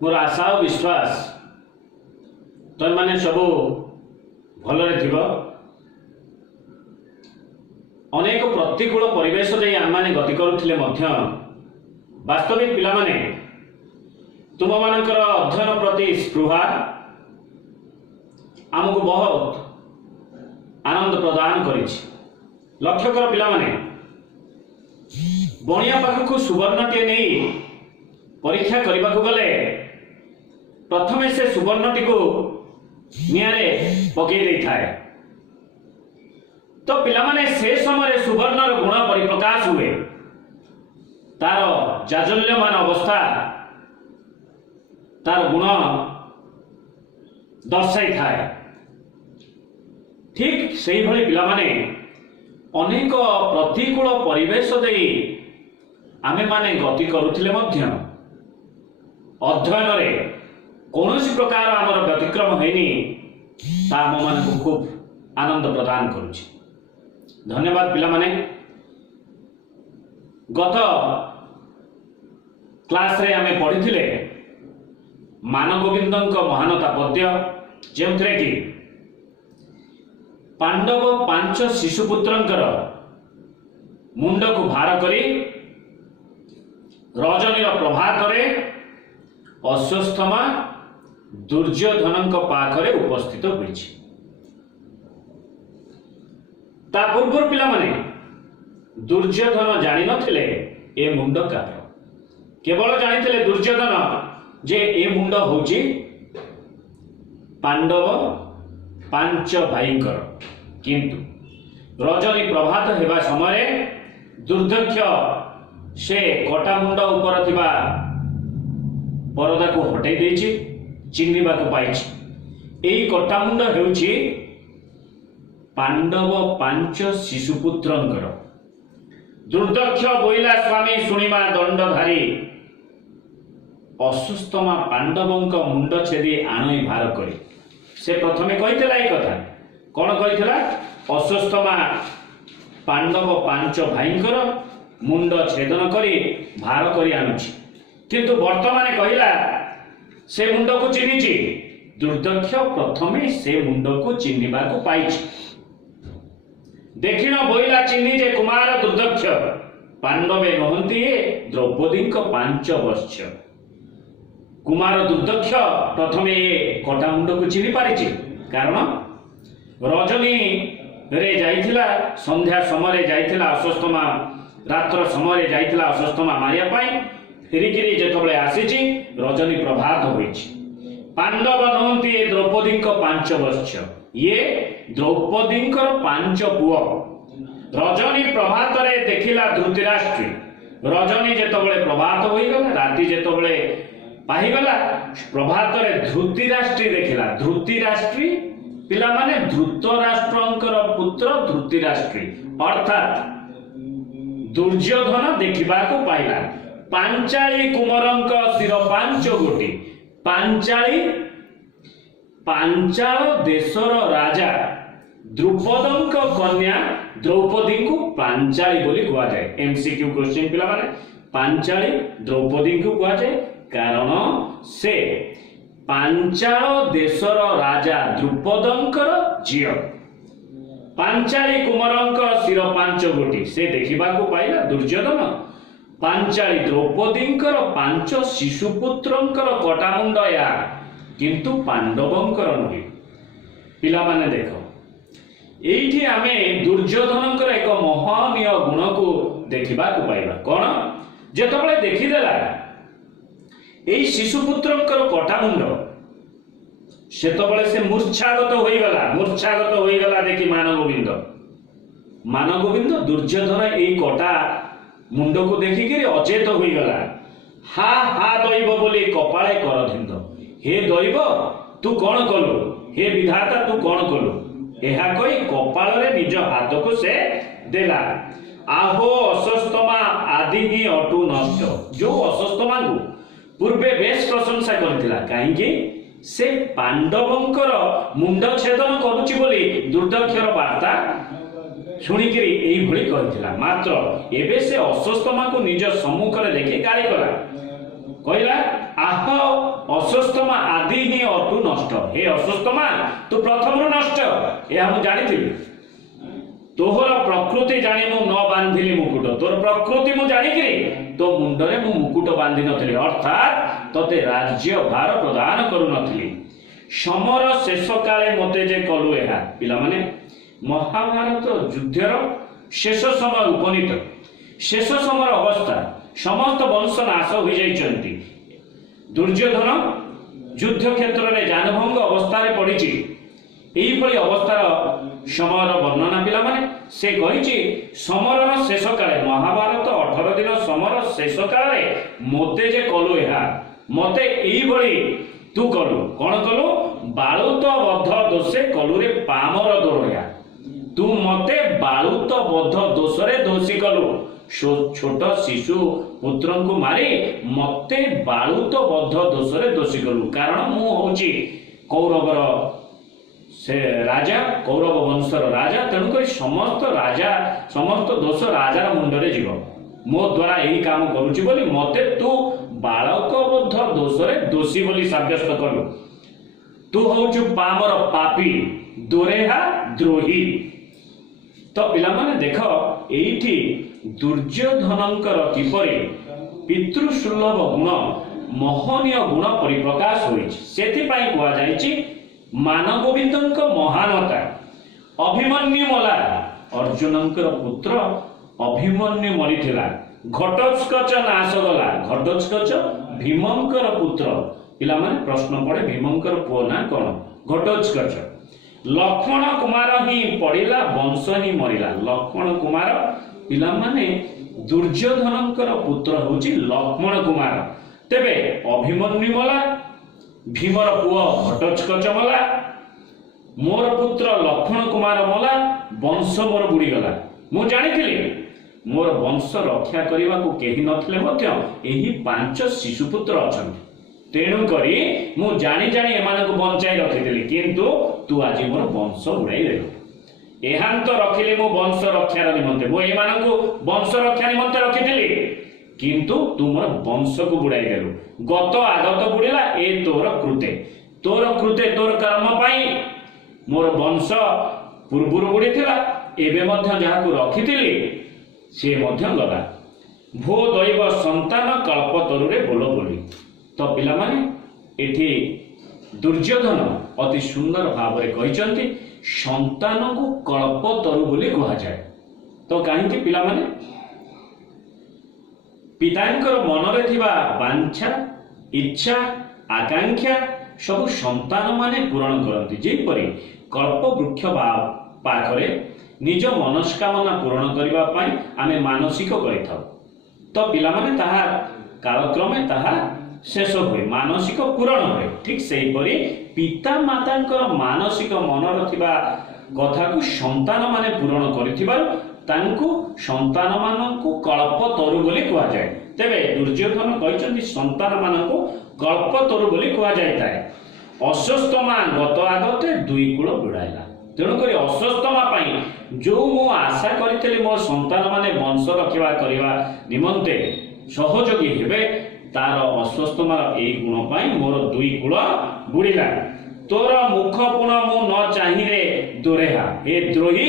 मोर आशा और विश्वास तुम मैंने सब भलरे थिबो। अनेक प्रतिकूल परिवेश दे आम मैंने गति करुथिले मध्य वास्तविक पिला माने तुम मानकर अध्ययन प्रति स्पृहा आमको बहुत आनंद प्रदान करिछि। लक्ष्य कर पिला माने बणिया पाखक सुवर्णटे नहीं परीक्षा करने को गले प्रथमे से सुवर्णटी को निआरे पकई दे थाए तो पिला माने से समय सुवर्णर गुण परिप्रकाश हुए तार जाजल्यमान अवस्था तार गुण दर्शाई थाए। ठीक से ही पिला माने अनेक प्रतिकूल परिवेश दे आमे माने गति करुथिले मध्य अध्ययन रे कौनसी प्रकार आमर व्यतिक्रम होइनी ता आम मानकु खूब आनंद प्रदान करुछि। धन्यवाद पिला माने। गत क्लास रे आमे पढ़िथिले मानगोविंदଙ୍କ महानता पद्य जेउथरे कि पांडव पांच शिशुपुत्रंकर मुंड को भार करी रजनीर प्रभात रे अश्वस्थमा दुर्योधन पाखरे उपस्थित होइछि। ता पूर्व पिला माने दुर्योधन जानि नथिले ए मुंड कार केवल जानिथिले दुर्योधन जे ए मुंड होछि पांडव पांच भाईंकर किंतु रजनी प्रभात हेबा समय दुर्दक्ष से कटा मुंड ऊपर थिबा परदा को हटाई देछि चिन्हिबा को पाइछि। एई कटा मुंड हेउछि पांडव पांच शिशुपुत्रंकर। दुर्दक्ष बोइला स्वामी शुणिमा दंडधारी अश्वस्थमा पांडवंक मुंड छेदी आणई भार करी। से प्रथमे कहितला ए कथा कोन कहितला अश्वस्थमा पांडव पांच भाईंकर मुंड छेदन करी भार करी आनुछि किंतु वर्तमान कहिला से मुंड को चिन्हिछि। दुर्दक्ष प्रथमे से मुंड को चिन्हिबा को पाइछि। देखिन बोइला चिन्हि जे कुमार दुर्दक्ष पांडवे नहंती द्रौपदी पांच वर्ष। कुमार दुर्दक्ष प्रथमे कटा मुंड को चिन्हि पारिछि कारण रजनी रे जाइथिला संध्या समय जाइथिला अश्वस्थमा रात्र समय जाइथिला अश्वस्थमा मारिया पाई फेरिकिरी जेतबळे आसीछि रजनी प्रभात होइछि। पांडव नहंती द्रौपदी पांच वर्ष ये द्रौपदी पांच पुओ। रजनी प्रभात रे देखिला धृतराष्ट्री रजनी जेतबळे प्रभात होइगला राति जेतबळे पाहिगला प्रभात रे धृतराष्ट्री देखिला। धृतराष्ट्री पिला माने धृतराष्ट्रंकर पुत्र धृतराष्ट्री अर्थात दुर्योधन देखिबा को पाइला। पांचाली कुमरंक शिर पांच गोटी। पांचाली पांचाल देशर राजा द्रुपदंक कन्या द्रौपदी को पांचाली बोली कहा जाए। एमसीक्यू क्वेश्चन पिला माने पांचाली द्रौपदी को कहा जाए कारण से पांचाल देशर राजा द्रुपदंकर झियो। पांचाली कुमरंक शिर पांच गोटी से देखिबा को पाइला दुर्योधन। पांचाली द्रौपदींकर पांच शिशुपुत्रंकर कटामुंड या किंतु पांडवंकर नुहे। पिला माने देखो एठी आमे दुर्योधनंकर एक महनीय गुण को देखिबा को पाइबा। कोन जेतबळे देखिदेला एई शिशुपुत्रंकर कटामुंड सेतबळे से मूर्छागत होइगला देखि मानगोविंद दुर्योधन एई कटा मुंड को देखिक अचेत होइगला। हा हा दैव बोली कपाळे करधिंद। हे दैव तू कौन कलु हे विधाता तू कौन कलु एहा कही कपाल रे निज हाथ को से देला। आहो अश्वस्थमा आदि ही अटु नष्ट। जो अश्वस्थमा को पूर्वे बेस प्रशंसा करथिला काहेकि से पांडवंकर मुंड छेदन करूची बोली दुर्दक्षर वार्ता शुणिकी यही कही मात्र एबे से अश्वस्थमा को निज सम्मुख देखि गाड़ी कला कहला आह अस्वस्थमा आदि ही अतु नष्ट। हे अस्वस्थमा तू प्रथम नष्ट यह मु जानी तोहर प्रकृति जानी मु न बांधिली मुकुट तोर प्रकृति मु जानिकरी तो मुंडरे मु मुकुट बांधि नथिली अर्थात तते राज्य भार प्रदान करू नथिली। समर शेष काले मते जे कलु एहा पिला माने महाभारत युद्धर शेष समय उपनीत शेष समय अवस्था समस्त वंश नाश हो जाइछन्ति। दुर्योधन युद्ध क्षेत्र में जानभंग अवस्था पड़ी यही अवस्थार समय वर्णना पिला माने से कही समर शेष काले महाभारत 18 दिन समर शेष काल मते जे कलु एहा मते यही तू कलु कौन कलु बालुत बद्ध दोषे कलुरे पामर दोरया तू मते बालुत बद्ध दोषरे दोषी कलु छोट शिशु पुत्र को मारी मते बालुत बद्ध दोषरे दोषी कलु कारण मु होची कौरवर से राजा कौरव वंशर राजा तेणुक समस्त राजा समस्त दोष राजार मुंडरे जीव मो द्वारा यही काम करुची बोली मते तू बालक बद्ध दोषरे दोषी बोली साब्यस्त कलु तू होचु पामर पापी दोरेहा द्रोही। तो पिला माने देख एठी दुर्योधनंकर किपरि पितृसुलभ गुण महनीय गुण परिप्रकाश होइछि सेथिपाई कुआ जाइछि मानगोविंदंक महानता अभिमन्यु मला अर्जुनंकर पुत्र अभिमन्यु मरिथिला घटोत्कच नाश गला घटोत्कच भीमंकर पुत्र पिला माने प्रश्न पड़े भीमंकर पुओ ना कोन घटोत्कच लक्ष्मण कुमार ही पड़िला वंश ही मरिला लक्ष्मण कुमार पिला माने दुर्योधनंकर पुत्र होची लक्ष्मण कुमार तेबे अभिमन्यु मला भीमर पुओ घटोत्कच मला मोर पुत्र लक्ष्मण कुमार मला वंश मोर बुड़ी गला मु जानिथिली मोर वंश रक्षा करने को केही नथिले मध्य एही 5 शिशुपुत्र अछंती तेणु करी मु जानी जानी एमानक बंचाई रखिथिली किंतु तू आज मोर वंश उड़ाई देलु एहांत रखिले मु वंश रक्षार निमंते मु एमानक वंश रक्षा निमंते रखिथिली किंतु तू मोर वंश को बुड़ाई देलु गत आगत बुड़िला ए तोर कृते तोर कर्म पाई मोर वंश पूर्वरु बुड़ीथिला एबे मध्य जहा को रखिथिली से मध्य गला भो दैव संतान कल्पतरुरे बोलो बोली। तो पिला माने एठी दुर्योधन अति सुंदर भाव रे कहिसंती संतान को कल्पतरु बोली कहा जाए। तो काहेकि पिला माने पितांकर मनरे थिबा वांछा इच्छा आकांक्षा सब संतान माने पूरण करती जेपरि कल्प वृक्ष पाखरे निज मनस्कामना पूरण करबा पई आमे मानसिक करिथाउ तो पिला माने ताहा कालक्रमे ताहा शेष हुए मानसिक पूरण हुए ठीक सेही परि पिता मातांकर मानसिक मनर थिबा कथा को संतान माने पूरण करिथिबार तांको संतान मानकु कल्पतरु बोली कहा जाए। तेबे दुर्योधन कहिसंती संतान मानकु कल्पतरु बोली कहा जायताय। अस्वस्थमा गत आगते दुई कूल बिड़ाइला तेणुक अस्वस्थमा पाई जो मु आशा करी मो संतान माने वंश रखा करने निमंते सहयोगी हेबे तार अस्वस्थमार ए गुण पाई मोर दुई कूल बुड़िला तोर मुख पुण मु न चाहिए दोरेहा हे द्रोही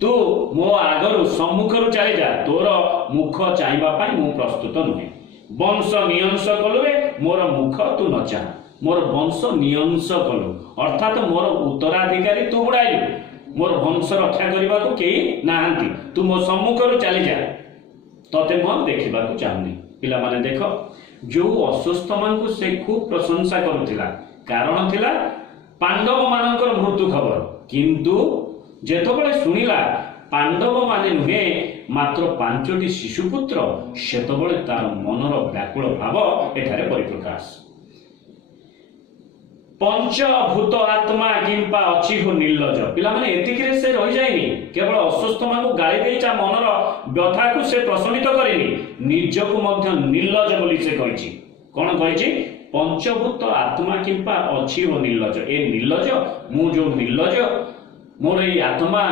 तू मो आगरु सम्मुखरु चली जा तोर मुख चाहिबा पाई मु प्रस्तुत नुहे वंश नियंस कलुरे मोर मुख तू न चाह मोर वंश नियंस कलु अर्थात मोर उत्तराधिकारी तू बुड़ाइलु मोर वंश रक्षा करने को केही नाहांती तू मो सम्मुखरु चली जा तते मो देखिबा को चाहनी। पिला माने देख जो अस्वस्थ मान को से खूब प्रशंसा करुथिला कारण थिला पांडव मानकर मृत्यु खबर किंतु जेतबळे सुनिला पांडव माने नुहे मात्र 5टी शिशुपुत्र सेतबळे तार मनर व्याकुल भाव एठारे परिप्रकाश पंचभूत आत्मा किंपा अछि हो निर्लज पिला माने एतिकिरे से रहि जायनी केवल अस्वस्थ मानु गाली देइचा मनर व्यथा को से प्रशमित करेनी निजको मध्य निर्लज बोली से कहिछि कोन कहिछि पंचभूत आत्मा किंपा अछि हो निर्लज ए निर्लज मु जो निर्लज मोर ये आत्मा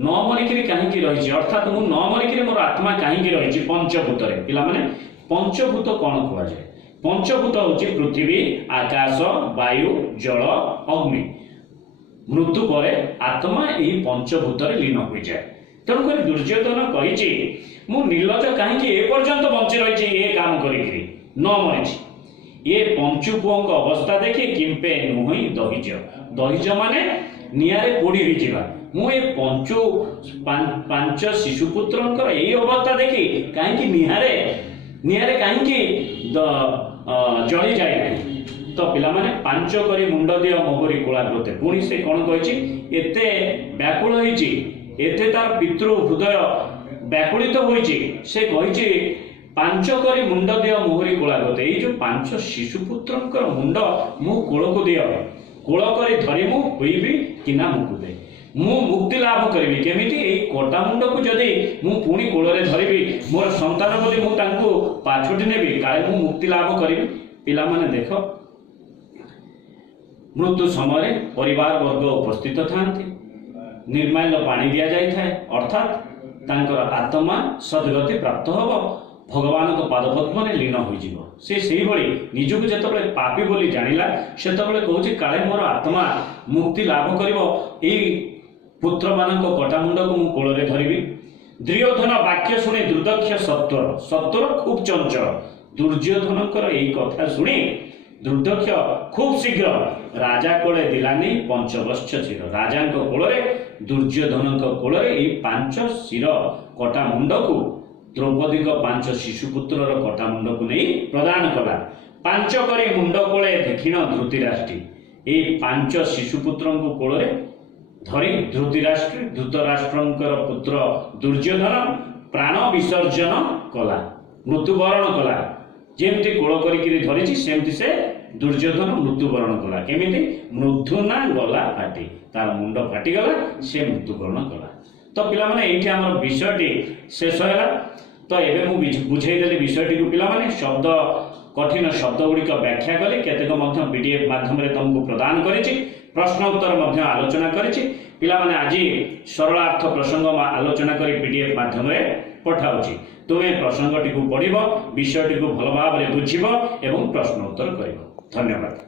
न मरिकरी कहीं रही अर्थात मु न मरिकरी मोर आत्मा कहीं रही पंचभूत पिला माने पंचभूत कौन कह जाए पंचभूत होची पृथ्वी, आकाश, वायु, जल, अग्नि। मृत्यु पर आत्मा यही पंचभूत लीन हो जाए। तेणुक दुर्योधन कही मु निर्लज कहीं एपर्यंत बंची रही ये काम करी न मरी। ये पंचु पुओं अवस्था देखी किंपे नुह दहिज। दहिज माने निआरे पोड़ी होइजिबा। मु ए पंचु पांच शिशुपुत्र यही अवस्था देखी कहीं निआरे कहीं जली जाए नहीं। तो पिला माने पांच करी मुंड दियो मोहरी कोला ग्रोते। पुणी से कौन कही एते व्याकुल होइछि, एते तार पितृ हृदय व्याकुलित होइछि। से कही पांच करी मुंड दियो मोहरी कोला ग्रोते। ये जो पांच शिशुपुत्र मुंड मु कोल को दियो, कोल करी धरी मु होइबी किना मुकुदे मु मुक्ति लाभ करी केमिति। एई कोटा मुंड को जदि मु पुणी कोल रे धरिबी मोर संतान बोली मु तांको पाछुटी नेबी काले मु मुक्ति लाभ करिबी। पिला माने देखो मृत्यु समय परिवार वर्ग उपस्थित थांती, निर्माल्य पानी दिया जाय थाए, अर्थात तांकर आत्मा सद्गति प्राप्त होबो, भगवान को पादपद्म में लीन हो जीवो। से सही भली निजको जेतबेले पापी बोली जानिला सेतबेले कहूची काले मोर आत्मा मुक्ति लाभ करिवो, एई पुत्र मानक कटा मुंड को मु कोल रे धरिबी। दुर्योधन वाक्य शुणी दुर्दक्ष सत्वर खूब चंचल। दुर्योधनकर एई कथा शुणी दुर्दक्ष खूब शीघ्र राजा कोले दिलानी पंचवश्च शिर। राजा कोले दुर्योधन कोले एई पांच शिर कटा मुंड को द्रौपदी पांच शिशुपुत्र कटा मुंड को नहीं प्रदान कला। पांच करी मुंड कोले देखिण धृतराष्ट्री। ए पांच शिशुपुत्र कोले धरी धृतराष्ट्रंकर पुत्र दुर्योधन प्राण विसर्जन कला, मृत्युवरण कला। जेमती कोल करी धरी सेमती से दुर्योधन मृत्युवरण कला। केमिति मृदुना गला फाटी, तार मुंड फाटी गला, से मृत्युवरण कला। तो पिला माने एठी हमर विषयटी शेष होला। तो एबे मु बुझेइदेली विषयटी को पिला माने शब्द कठिन शब्द गुड़िक व्याख्या कली, केतेक मध्य पीडीएफ माध्यम रे तुमको प्रदान करिछि, प्रश्न उत्तर मध्य आलोचना करिछि। पिला माने आज सरलार्थ प्रसंग आलोचना करी पीडीएफ माध्यम रे पठाउछि। तुम्हें प्रसंगटी को पढ़िब, विषयटी को भल भाव में बुझिब एवं प्रश्न उत्तर करिब। धन्यवाद।